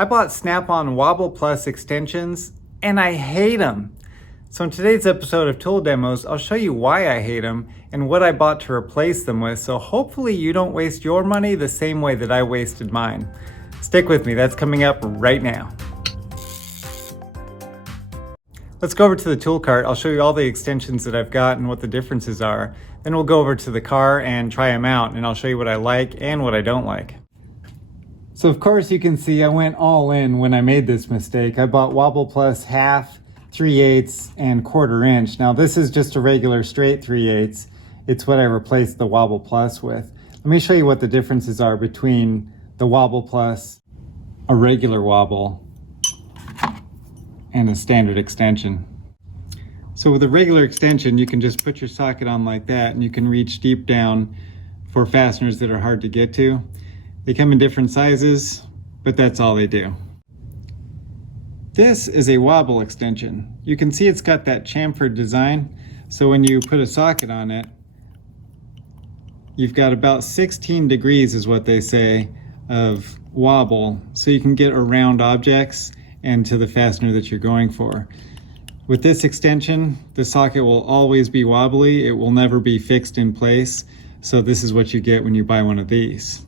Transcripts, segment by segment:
I bought Snap-on Wobble Plus extensions and I hate them. So in today's episode of Tool Demos, I'll show you why I hate them and what I bought to replace them with, so hopefully you don't waste your money the same way that I wasted mine. Stick with me, that's coming up right now. Let's go over to the tool cart. I'll show you all the extensions that I've got and what the differences are. Then we'll go over to the car and try them out, and I'll show you what I like and what I don't like. So of course you can see I went all in when I made this mistake. I bought Wobble Plus half, 3/8, and 1/4 inch. Now this is just a regular straight 3/8. It's what I replaced the Wobble Plus with. Let me show you what the differences are between the Wobble Plus, a regular Wobble, and a standard extension. So with a regular extension, you can just put your socket on like that and you can reach deep down for fasteners that are hard to get to. They come in different sizes, but that's all they do. This is a Wobble extension. You can see it's got that chamfered design. So when you put a socket on it, you've got about 16 degrees is what they say of wobble. So you can get around objects and to the fastener that you're going for. With this extension, the socket will always be wobbly. It will never be fixed in place. So this is what you get when you buy one of these.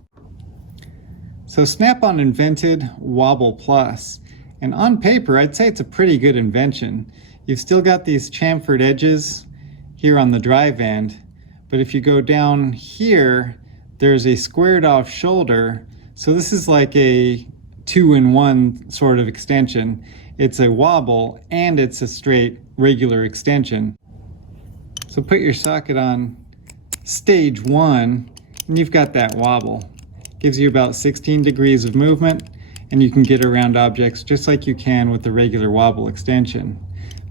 So Snap-on invented Wobble Plus, and on paper, I'd say it's a pretty good invention. You've still got these chamfered edges here on the drive end, but if you go down here, there's a squared off shoulder. So this is like a 2-in-1 sort of extension. It's a wobble and it's a straight regular extension. So put your socket on stage 1 and you've got that wobble. Gives you about 16 degrees of movement and you can get around objects just like you can with the regular wobble extension.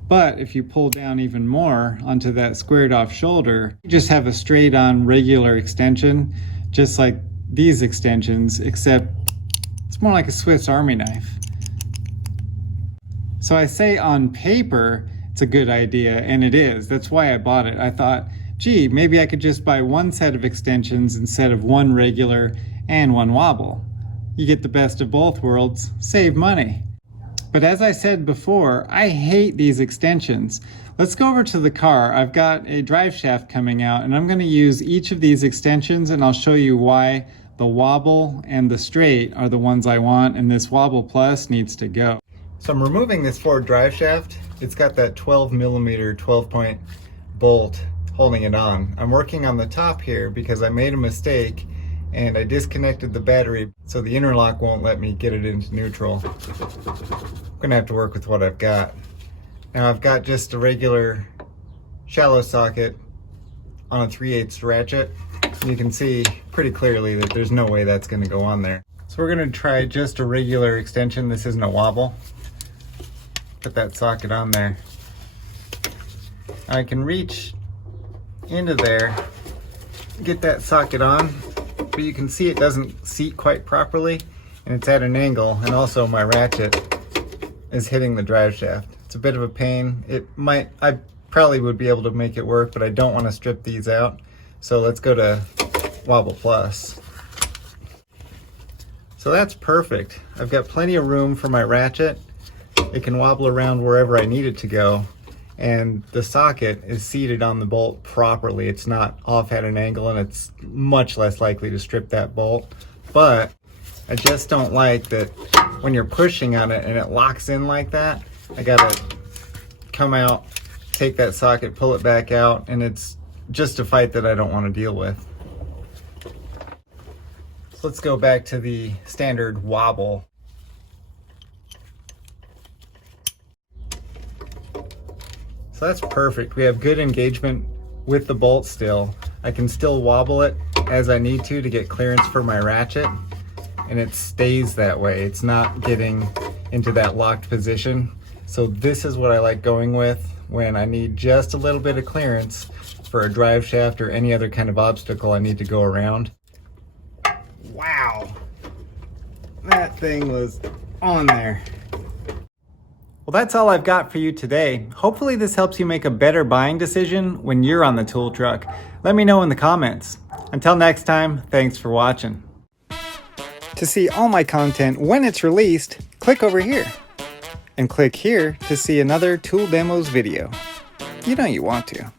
But if you pull down even more onto that squared off shoulder, you just have a straight on regular extension, just like these extensions, except it's more like a Swiss Army knife. So I say on paper, it's a good idea, and it is. That's why I bought it. I thought, gee, maybe I could just buy one set of extensions instead of one regular and one wobble. You get the best of both worlds, save money. But as I said before, I hate these extensions. Let's go over to the car. I've got a drive shaft coming out and I'm gonna use each of these extensions and I'll show you why the wobble and the straight are the ones I want and this Wobble Plus needs to go. So I'm removing this forward drive shaft. It's got that 12mm 12-point bolt holding it on. I'm working on the top here because I made a mistake and I disconnected the battery so the interlock won't let me get it into neutral. I'm gonna have to work with what I've got. Now I've got just a regular shallow socket on a 3/8 ratchet. You can see pretty clearly that there's no way that's gonna go on there. So we're gonna try just a regular extension. This isn't a wobble. Put that socket on there. I can reach into there, get that socket on, but you can see it doesn't seat quite properly and it's at an angle, and also my ratchet is hitting the drive shaft. It's a bit of a pain. I probably would be able to make it work, but I don't want to strip these out. So let's go to Wobble Plus. So that's perfect. I've got plenty of room for my ratchet. It can wobble around wherever I need it to go. And the socket is seated on the bolt properly. It's not off at an angle and it's much less likely to strip that bolt. But I just don't like that when you're pushing on it and it locks in like that. I gotta come out, take that socket, pull it back out, and it's just a fight that I don't want to deal with. So let's go back to the standard wobble. So that's perfect. We have good engagement with the bolt still. I can still wobble it as I need to get clearance for my ratchet, and it stays that way. It's not getting into that locked position. So this is what I like going with when I need just a little bit of clearance for a drive shaft or any other kind of obstacle I need to go around. Wow, that thing was on there. Well, that's all I've got for you today. Hopefully this helps you make a better buying decision when you're on the tool truck. Let me know in the comments. Until next time, thanks for watching. To see all my content when it's released, click over here. And click here to see another Tool Demos video. You know you want to.